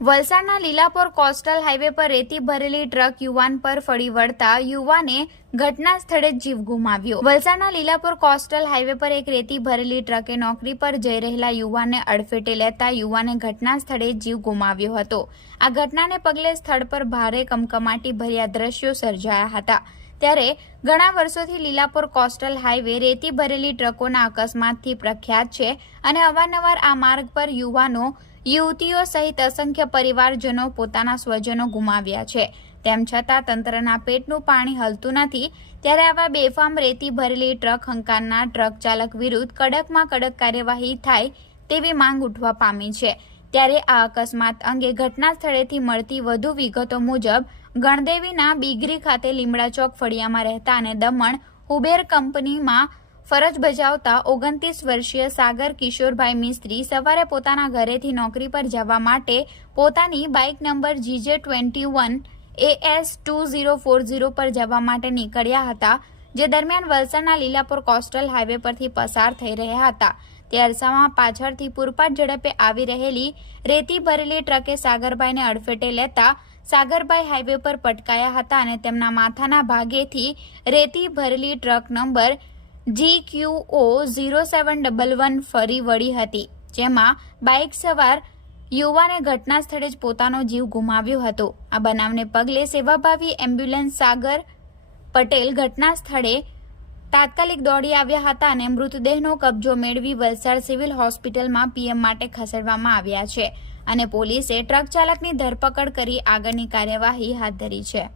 વલસાડના Lilapor coastal highway પર રેતી ભરેલી ટ્રક યુવાન પર ફળી વળતા યુવાને ઘટના સ્થળે જ જીવ ગુમાવ્યો। વલસાડના લીલાપોર કોસ્ટલ હાઈવે પર એક રેતી ભરેલી ટ્રકે નોકરી પર જઈ રહેલા યુવાનને અડફેટે લેતા યુવાને ઘટના સ્થળે જીવ ગુમાવ્યો હતો। આ ઘટનાને પગલે સ્થળ પર ભારે કમકમાટી ભર્યા દ્રશ્યો સર્જાયા હતા। ત્યારે ઘણા વર્ષોથી લીલાપોર કોસ્ટલ હાઈવે રેતી ભરેલી ટ્રકોના અકસ્માતથી પ્રખ્યાત છે અને અવારનવાર આ માર્ગ પર યુવાનો યુવતીઓ સહિત અસંખ્ય પરિવારજનો પોતાના સ્વજનો ગુમાવ્યા છે। તેમ છતાં તંત્રના પેટનું પાણી હલતું નથી। ત્યારે આવા બેફામ રેતી ભરેલી ટ્રક હંકારના ટ્રક ચાલક વિરુદ્ધ કડકમાં કડક કાર્યવાહી થાય તેવી માંગ ઉઠવા પામી છે। ત્યારે આ અકસ્માત અંગે ઘટના સ્થળેથી મળતી વધુ વિગતો મુજબ ગણદેવીના બીગરી ખાતે લીમડા ચોક ફળિયામાં રહેતા અને દમણ ઉબેર કંપનીમાં ફરજ બજાવતા 29 વર્ષીય સાગર કિશોરભાઈ મિસ્ત્રી સવારે પોતાના ઘરેથી નોકરી પર જવા માટે પોતાની બાઇક નંબર GJ21 AS 2040 પર જવા માટે નીકળ્યા હતા। જે દરમિયાન વલસાડના લીલાપોર કોસ્ટલ હાઈવે પરથી પસાર થઈ રહ્યા હતા। તે અરસામાં પાછળથી પૂરપાટ ઝડપે આવી રહેલી રેતી ભરેલી ટ્રકે સાગરભાઈને અડફેટે લેતા સાગરભાઈ હાઈવે પર પટકાયા હતા અને તેમના માથાના ભાગેથી રેતી ભરેલી ટ્રક નંબર GQO 0711 ફરી વળી હતી, જેમાં બાઇક સવાર યુવાને ઘટના સ્થળે જ પોતાનો જીવ ગુમાવ્યો હતો। આ બનાવને પગલે સેવાભાવી એમ્બ્યુલન્સ સાગર પટેલ ઘટના સ્થળે તાત્કાલિક દોડી આવ્યા હતા અને મૃતદેહનો કબજો મેળવી વલસાડ સિવિલ હોસ્પિટલમાં PM માટે ખસેડવામાં આવ્યા છે અને પોલીસે ટ્રક ચાલકની ધરપકડ કરી આગળની કાર્યવાહી હાથ ધરી છે।